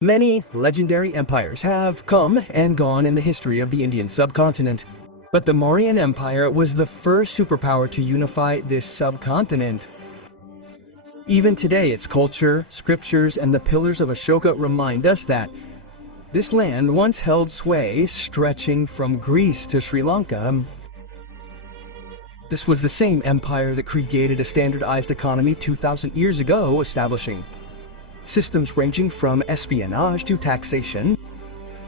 Many legendary empires have come and gone in the history of the Indian subcontinent, but the Mauryan Empire was the first superpower to unify this subcontinent. Even today, its culture, scriptures, and the pillars of Ashoka remind us that this land once held sway stretching from Greece to Sri Lanka. This was the same empire that created a standardized economy 2,000 years ago, establishing systems ranging from espionage to taxation,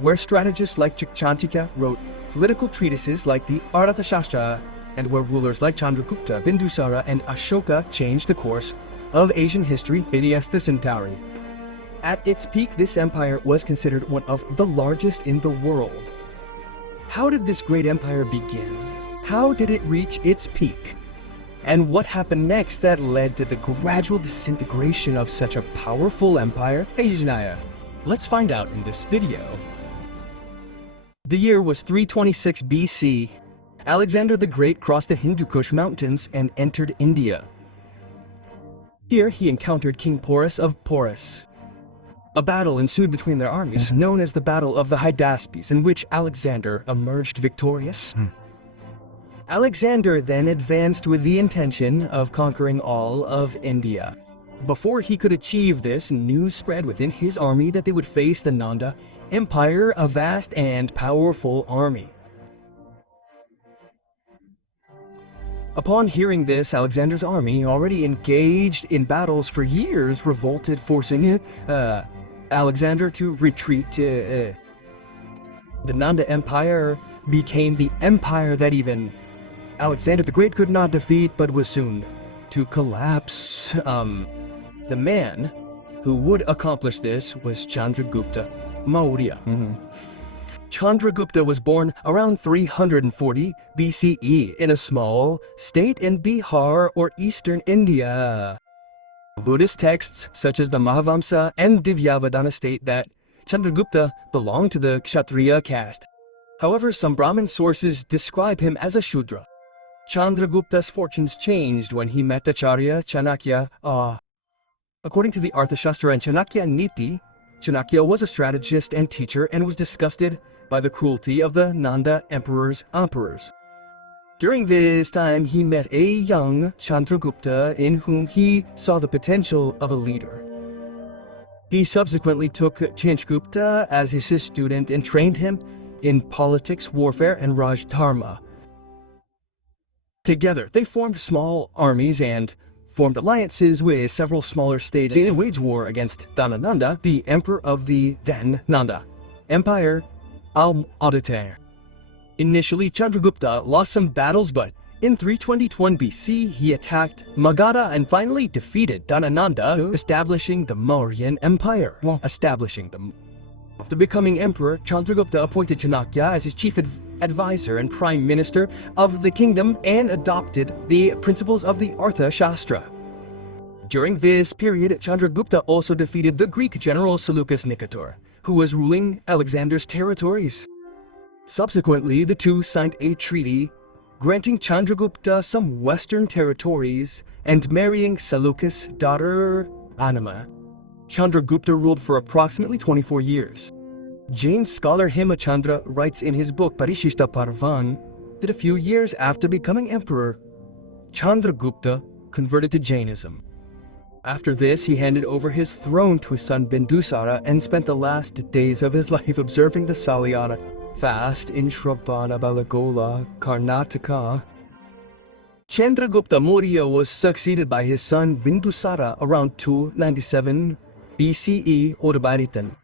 where strategists like Chanakya wrote political treatises like the Arthashastra, and where rulers like Chandragupta, Bindusara, and Ashoka changed the course of Asian history hideous the Centauri. At its peak, this empire was considered one of the largest in the world. How did this great empire begin? How did it reach its peak? And what happened next that led to the gradual disintegration of such a powerful empire? Let's find out in this video. The year was 326 BC. Alexander the Great crossed the Hindu Kush mountains and entered India. Here he encountered King Porus of Porus. A battle ensued between their armies, known as the Battle of the Hydaspes, in which Alexander emerged victorious. Alexander then advanced with the intention of conquering all of India. Before he could achieve this, news spread within his army that they would face the Nanda Empire, a vast and powerful army. Upon hearing this, Alexander's army, already engaged in battles for years, revolted, forcing Alexander to retreat. The Nanda Empire became the empire that even Alexander the Great could not defeat, but was soon to collapse. The man who would accomplish this was Chandragupta Maurya. Chandragupta was born around 340 BCE in a small state in Bihar or eastern India. Buddhist texts such as the Mahavamsa and Divyavadana state that Chandragupta belonged to the Kshatriya caste. However, some Brahmin sources describe him as a Shudra. Chandragupta's fortunes changed when he met Acharya Chanakya. According to the Arthashastra and Chanakya Niti, Chanakya was a strategist and teacher and was disgusted by the cruelty of the Nanda emperors. During this time, he met a young Chandragupta in whom he saw the potential of a leader. He subsequently took Chandragupta as his student and trained him in politics, warfare, and Raj Dharma. Together, they formed small armies and formed alliances with several smaller states and waged war against Nanda, the emperor of the then Nanda Empire, Al-Auditor. Initially, Chandragupta lost some battles, but in 321 BC, he attacked Magadha and finally defeated Nanda, establishing the Mauryan Empire. After becoming emperor, Chandragupta appointed Chanakya as his chief advisor and prime minister of the kingdom and adopted the principles of the Arthashastra. During this period, Chandragupta also defeated the Greek general Seleucus Nicator, who was ruling Alexander's territories. Subsequently, the two signed a treaty granting Chandragupta some western territories and marrying Seleucus' daughter Anima. Chandragupta ruled for approximately 24 years. Jain scholar Hemachandra writes in his book Parishishta Parvan that a few years after becoming emperor, Chandragupta converted to Jainism. After this, he handed over his throne to his son Bindusara and spent the last days of his life observing the Salyana fast in Shravana Balagola, Karnataka. Chandragupta Maurya was succeeded by his son Bindusara around 297 BCE Odabaritan.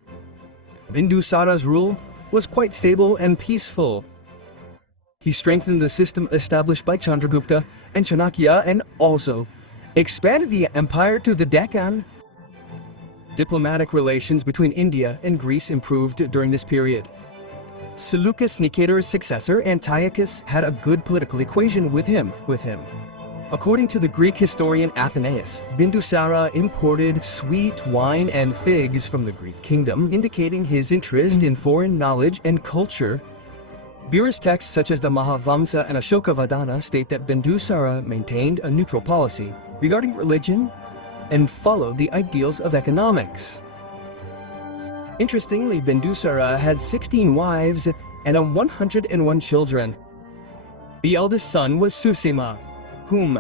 Bindusara's rule was quite stable and peaceful. He strengthened the system established by Chandragupta and Chanakya and also expanded the empire to the Deccan. Diplomatic relations between India and Greece improved during this period. Seleucus Nicator's successor, Antiochus, had a good political equation with him. According to the Greek historian Athenaeus, Bindusara imported sweet wine and figs from the Greek kingdom, indicating his interest in foreign knowledge and culture. Buddhist texts such as the Mahavamsa and Ashoka Vadana state that Bindusara maintained a neutral policy regarding religion and followed the ideals of economics. Interestingly, Bindusara had 16 wives and 101 children. The eldest son was Susima, whom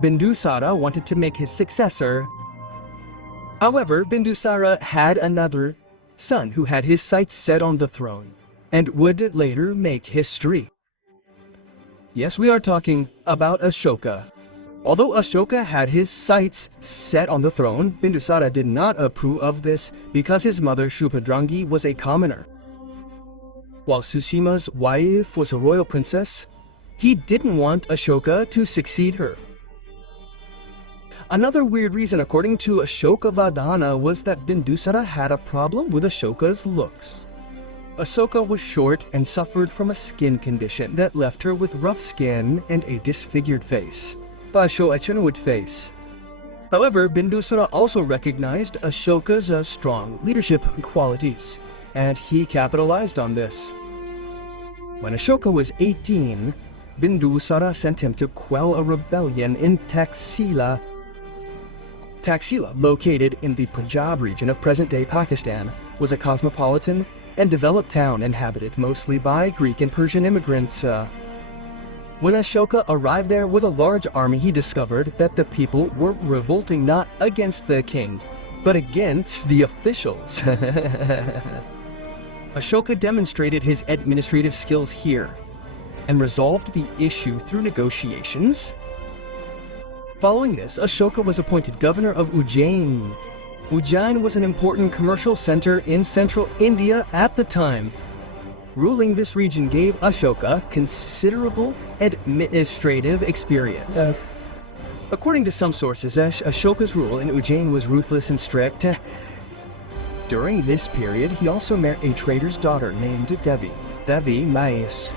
Bindusara wanted to make his successor. However, Bindusara had another son who had his sights set on the throne and would later make history. Yes, we are talking about Ashoka. Although Ashoka had his sights set on the throne, Bindusara did not approve of this because his mother Shubhadrangi was a commoner. While Susima's wife was a royal princess, he didn't want Ashoka to succeed her. Another weird reason, according to Ashoka Vadana, was that Bindusara had a problem with Ashoka's looks. Ashoka was short and suffered from a skin condition that left her with rough skin and a disfigured face. Face. However, Bindusara also recognized Ashoka's strong leadership qualities, and he capitalized on this. When Ashoka was 18, Bindusara sent him to quell a rebellion in Taxila. Taxila, located in the Punjab region of present-day Pakistan, was a cosmopolitan and developed town inhabited mostly by Greek and Persian immigrants. When Ashoka arrived there with a large army, he discovered that the people were revolting not against the king, but against the officials. Ashoka demonstrated his administrative skills here and resolved the issue through negotiations. Following this, Ashoka was appointed governor of Ujjain. Ujjain was an important commercial center in central India at the time. Ruling this region gave Ashoka considerable administrative experience. According to some sources, Ashoka's rule in Ujjain was ruthless and strict. During this period, he also married a trader's daughter named Devi Mais.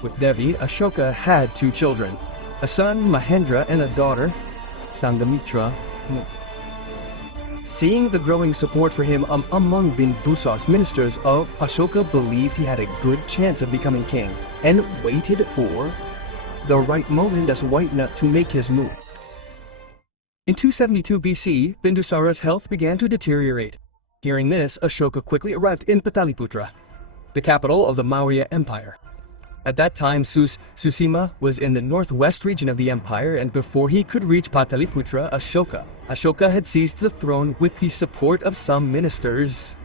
With Devi, Ashoka had 2 children, a son Mahendra and a daughter Sanghamitra. Seeing the growing support for him among Bindusara's ministers, Ashoka believed he had a good chance of becoming king and waited for the right moment as white nut to make his move. In 272 BC, Bindusara's health began to deteriorate. Hearing this, Ashoka quickly arrived in Pataliputra, the capital of the Maurya Empire. At that time, Susima was in the northwest region of the empire, and before he could reach Pataliputra, Ashoka had seized the throne with the support of some ministers.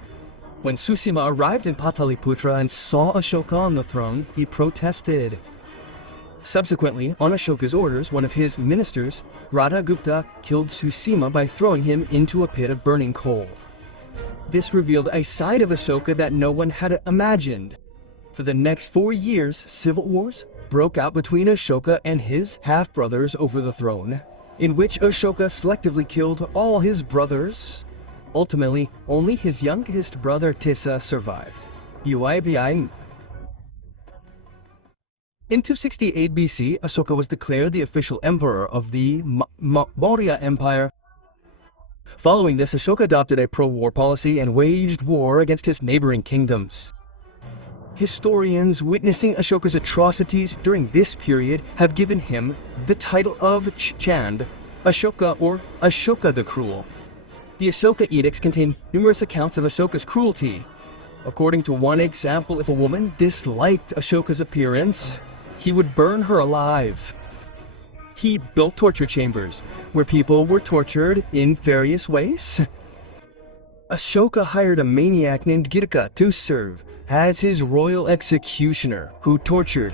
When Susima arrived in Pataliputra and saw Ashoka on the throne, he protested. Subsequently, on Ashoka's orders, one of his ministers, Radhagupta, killed Susima by throwing him into a pit of burning coal. This revealed a side of Ashoka that no one had imagined. For the next 4 years, civil wars broke out between Ashoka and his half-brothers over the throne, in which Ashoka selectively killed all his brothers. Ultimately, only his youngest brother Tissa survived. In 268 BC, Ashoka was declared the official emperor of the Maurya Empire. Following this, Ashoka adopted a pro-war policy and waged war against his neighboring kingdoms. Historians witnessing Ashoka's atrocities during this period have given him the title of Chand Ashoka, or Ashoka the Cruel. The Ashoka edicts contain numerous accounts of Ashoka's cruelty. According to one example, if a woman disliked Ashoka's appearance, he would burn her alive. He built torture chambers where people were tortured in various ways. Ashoka hired a maniac named Girka to serve as his royal executioner, who tortured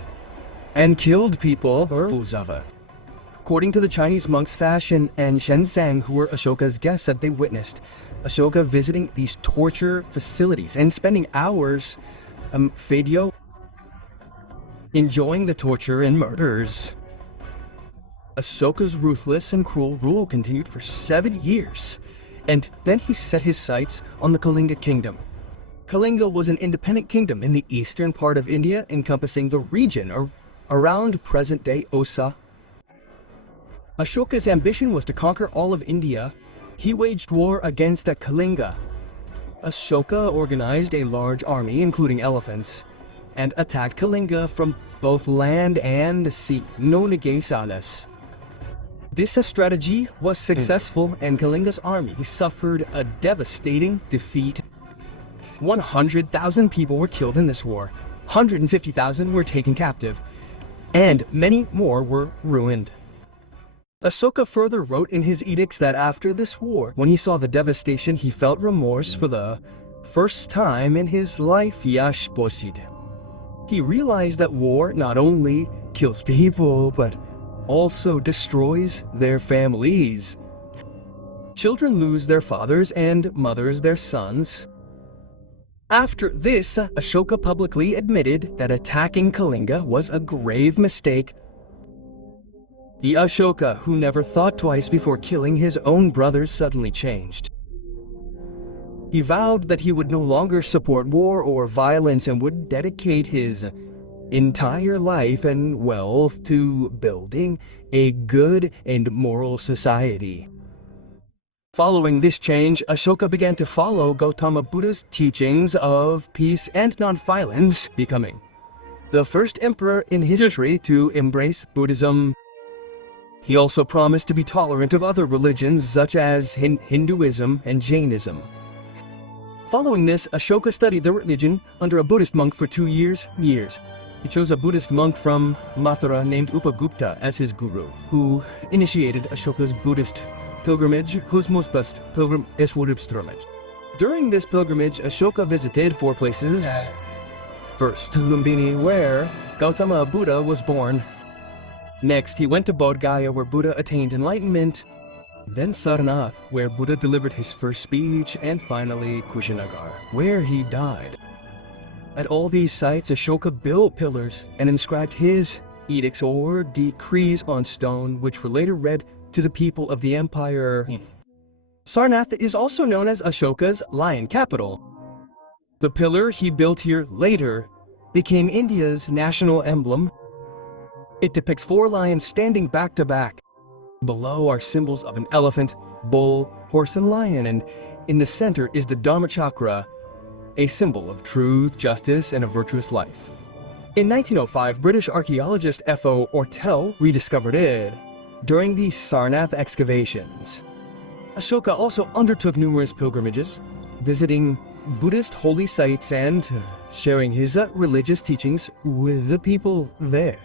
and killed people. According to the Chinese monks Fashion and Shenzang, who were Ashoka's guests, that they witnessed Ashoka visiting these torture facilities and spending hours enjoying the torture and murders. Ashoka's ruthless and cruel rule continued for 7 years, and then he set his sights on the Kalinga kingdom. Kalinga was an independent kingdom in the eastern part of India, encompassing the region around present-day Osa. Ashoka's ambition was to conquer all of India. He waged war against the Kalinga. Ashoka organized a large army, including elephants, and attacked Kalinga from both land and sea. This strategy was successful, and Kalinga's army suffered a devastating defeat. 100,000 people were killed in this war, 150,000 were taken captive, and many more were ruined. Ashoka further wrote in his edicts that after this war, when he saw the devastation, he felt remorse for the first time in his life. He realized that war not only kills people, but also destroys their families. Children lose their fathers and mothers their sons. After this, Ashoka publicly admitted that attacking Kalinga was a grave mistake. The Ashoka, who never thought twice before killing his own brothers, suddenly changed. He vowed that he would no longer support war or violence and would dedicate his entire life and wealth to building a good and moral society. Following this change, Ashoka began to follow Gautama Buddha's teachings of peace and nonviolence, becoming the first emperor in history to embrace Buddhism. He also promised to be tolerant of other religions such as Hinduism and Jainism. Following this, Ashoka studied the religion under a Buddhist monk for 2 years. He chose a Buddhist monk from Mathura named Upagupta as his guru, who initiated Ashoka's Buddhist pilgrimage, whose most best pilgrim is Pilgrimage. During this pilgrimage, Ashoka visited 4 places. First, Lumbini, where Gautama Buddha was born. Next, he went to Bodh Gaya, where Buddha attained enlightenment. Then Sarnath, where Buddha delivered his first speech, and finally Kushinagar, where he died. At all these sites, Ashoka built pillars and inscribed his edicts or decrees on stone, which were later read to the people of the empire. Sarnath is also known as Ashoka's lion capital. The pillar he built here later became India's national emblem. It depicts 4 lions standing back to back. Below are symbols of an elephant, bull, horse, and lion, and in the center is the Dharma chakra, a symbol of truth, justice, and a virtuous life. In 1905, British archaeologist F.O. Ortel rediscovered it during the Sarnath excavations. Ashoka also undertook numerous pilgrimages, visiting Buddhist holy sites and sharing his religious teachings with the people there.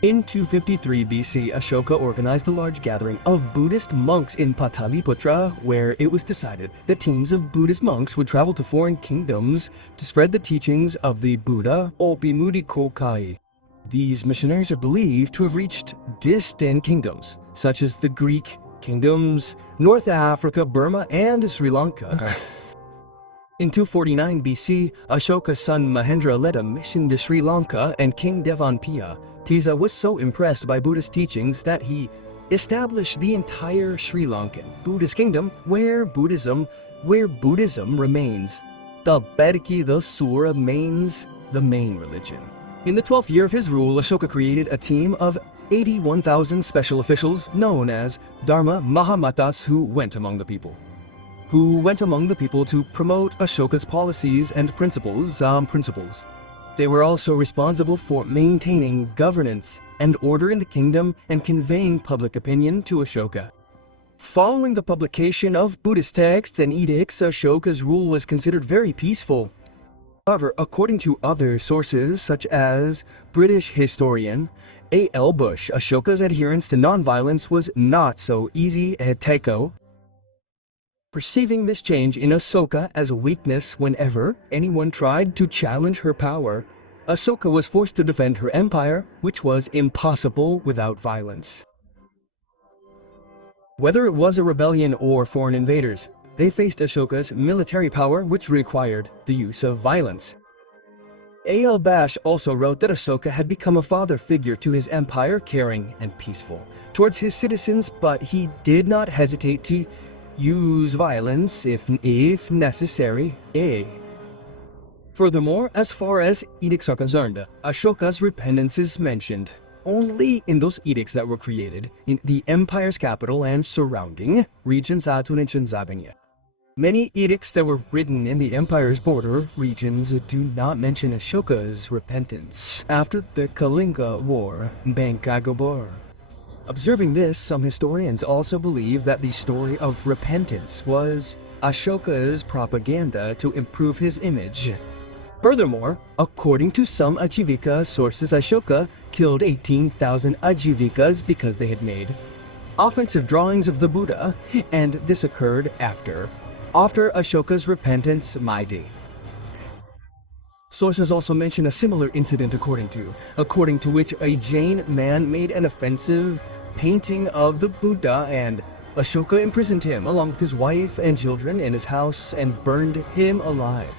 In 253 BC, Ashoka organized a large gathering of Buddhist monks in Pataliputra, where it was decided that teams of Buddhist monks would travel to foreign kingdoms to spread the teachings of the Buddha or Bimudi Kokai. These missionaries are believed to have reached distant kingdoms, such as the Greek kingdoms, North Africa, Burma, and Sri Lanka. In 249 BC, Ashoka's son Mahendra led a mission to Sri Lanka, and King Devanpiya Tiza was so impressed by Buddhist teachings that he established the entire Sri Lankan Buddhist kingdom where Buddhism remains. The Berki the Sur remains the main religion. In the 12th year of his rule, Ashoka created a team of 81,000 special officials known as Dharma Mahamatas who went among the people to promote Ashoka's policies and principles. They were also responsible for maintaining governance and order in the kingdom and conveying public opinion to Ashoka. Following the publication of Buddhist texts and edicts, Ashoka's rule was considered very peaceful. However, according to other sources, such as British historian A.L. Bush, Ashoka's adherence to nonviolence was not so easy at Taiko. Perceiving this change in Ashoka as a weakness whenever anyone tried to challenge her power, Ashoka was forced to defend her empire, which was impossible without violence. Whether it was a rebellion or foreign invaders, they faced Ashoka's military power, which required the use of violence. A.L. Bash also wrote that Ashoka had become a father figure to his empire, caring and peaceful towards his citizens, but he did not hesitate to use violence if necessary. Furthermore, as far as edicts are concerned, Ashoka's repentance is mentioned only in those edicts that were created in the empire's capital and surrounding regions. Many edicts that were written in the empire's border regions do not mention Ashoka's repentance after the Kalinga War, Bankagobor. Observing this, some historians also believe that the story of repentance was Ashoka's propaganda to improve his image. Furthermore, according to some Ajivika sources, Ashoka killed 18,000 Ajivikas because they had made offensive drawings of the Buddha, and this occurred after Ashoka's repentance Maidi. Sources also mention a similar incident according to which a Jain man made an offensive painting of the Buddha, and Ashoka imprisoned him along with his wife and children in his house and burned him alive.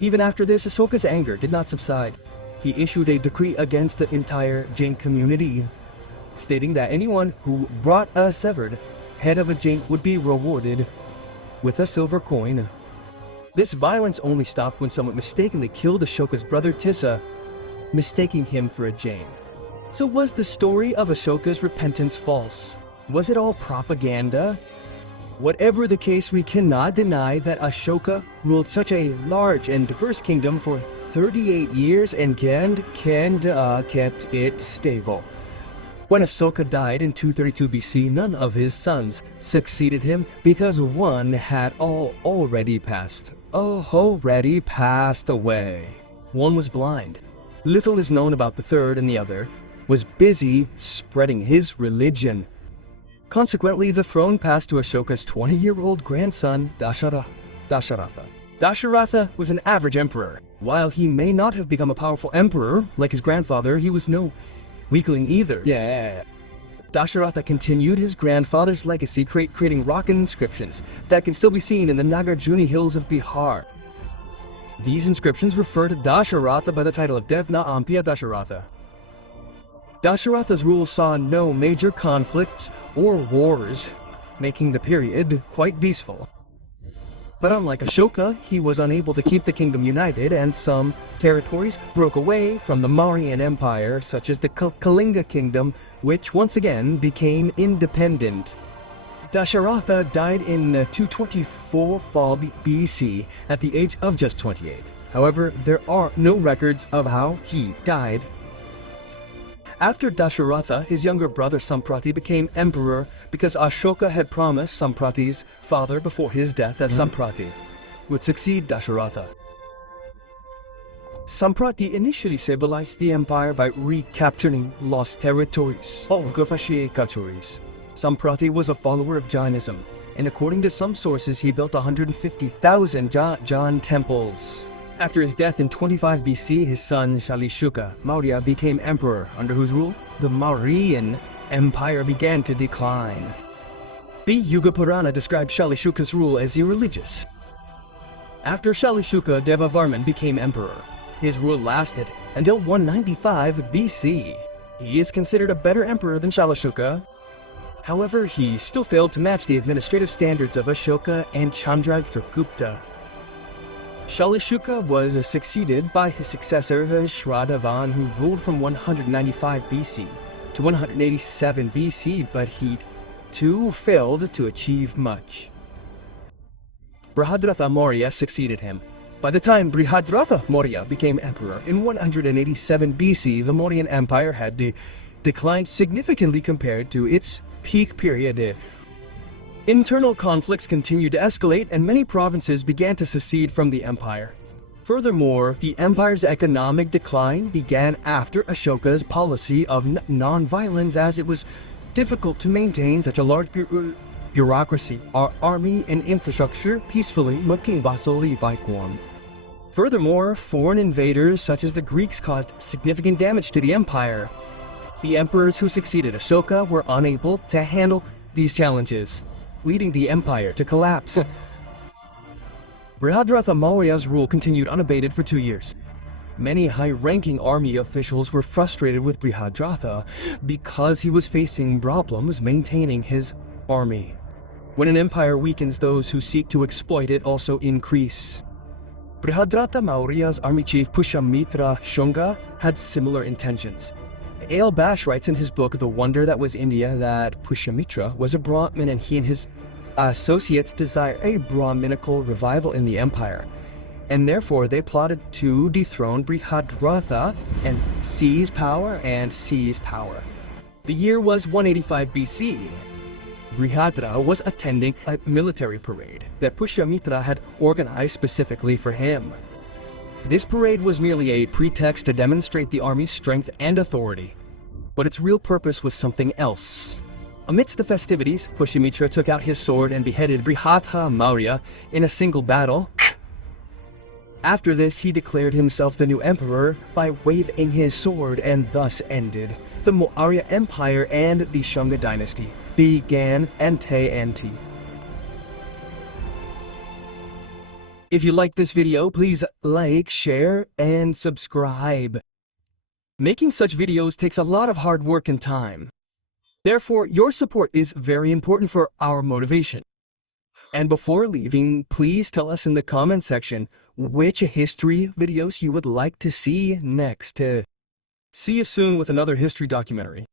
Even after this, Ashoka's anger did not subside. He issued a decree against the entire Jain community, stating that anyone who brought a severed head of a Jain would be rewarded with a silver coin. This violence only stopped when someone mistakenly killed Ashoka's brother Tissa, mistaking him for a Jain. So was the story of Ashoka's repentance false? Was it all propaganda? Whatever the case, we cannot deny that Ashoka ruled such a large and diverse kingdom for 38 years and kept it stable. When Ashoka died in 232 BC, none of his sons succeeded him because one had already passed away. One was blind. Little is known about the third, and the other was busy spreading his religion. Consequently, the throne passed to Ashoka's 20-year-old grandson, Dasharatha. Dasharatha was an average emperor. While he may not have become a powerful emperor like his grandfather, he was no weakling either. Dasharatha continued his grandfather's legacy, creating rock inscriptions that can still be seen in the Nagarjuni hills of Bihar. These inscriptions refer to Dasharatha by the title of Devna Ampya Dasharatha. Dasharatha's rule saw no major conflicts or wars, making the period quite peaceful. But unlike Ashoka, he was unable to keep the kingdom united, and some territories broke away from the Mauryan Empire, such as the Kalinga kingdom, which once again became independent. Dasharatha died in 224 BC at the age of just 28. However, there are no records of how he died. After Dasharatha, his younger brother Samprati became emperor because Ashoka had promised Samprati's father before his death that Samprati would succeed Dasharatha. Samprati initially stabilized the empire by recapturing lost territories. Samprati was a follower of Jainism, and according to some sources, he built 150,000 Jain temples. After his death in 25 BC, his son Seleucus Maurya became emperor, under whose rule the Mauryan Empire began to decline. The Yuga Purana describes Seleucus' rule as irreligious. After Seleucus, Devavarman became emperor. His rule lasted until 195 BC. He is considered a better emperor than Seleucus. However, he still failed to match the administrative standards of Ashoka and Chandragupta. Seleucus was succeeded by his successor Shraddhavan, who ruled from 195 BC to 187 BC, but he too failed to achieve much. Brihadratha Maurya succeeded him. By the time Brihadratha Maurya became emperor in 187 BC, the Mauryan Empire had declined significantly compared to its peak period. Internal conflicts continued to escalate, and many provinces began to secede from the empire. Furthermore, the empire's economic decline began after Ashoka's policy of non-violence, as it was difficult to maintain such a large bureaucracy, army, and infrastructure peacefully. Furthermore, foreign invaders such as the Greeks caused significant damage to the empire. The emperors who succeeded Ashoka were unable to handle these challenges, leading the empire to collapse. Brihadratha Maurya's rule continued unabated for 2 years. Many high-ranking army officials were frustrated with Brihadratha because he was facing problems maintaining his army. When an empire weakens, those who seek to exploit it also increase. Brihadratha Maurya's army chief Pushyamitra Shunga had similar intentions. A.L. Bash writes in his book The Wonder That Was India that Pushyamitra was a Brahmin, and he and his associates desired a Brahminical revival in the empire, and therefore they plotted to dethrone Brihadratha and seize power. The year was 185 BC. Brihadra was attending a military parade that Pushyamitra had organized specifically for him. This parade was merely a pretext to demonstrate the army's strength and authority, but its real purpose was something else. Amidst the festivities, Pushyamitra took out his sword and beheaded Brihadra Maurya in a single battle. After this, he declared himself the new emperor by waving his sword, and thus ended the Maurya Empire, and the Shunga dynasty began Ante. If you like this video, please like, share, and subscribe. Making such videos takes a lot of hard work and time. Therefore, your support is very important for our motivation. And before leaving, please tell us in the comment section which history videos you would like to see next. See you soon with another history documentary.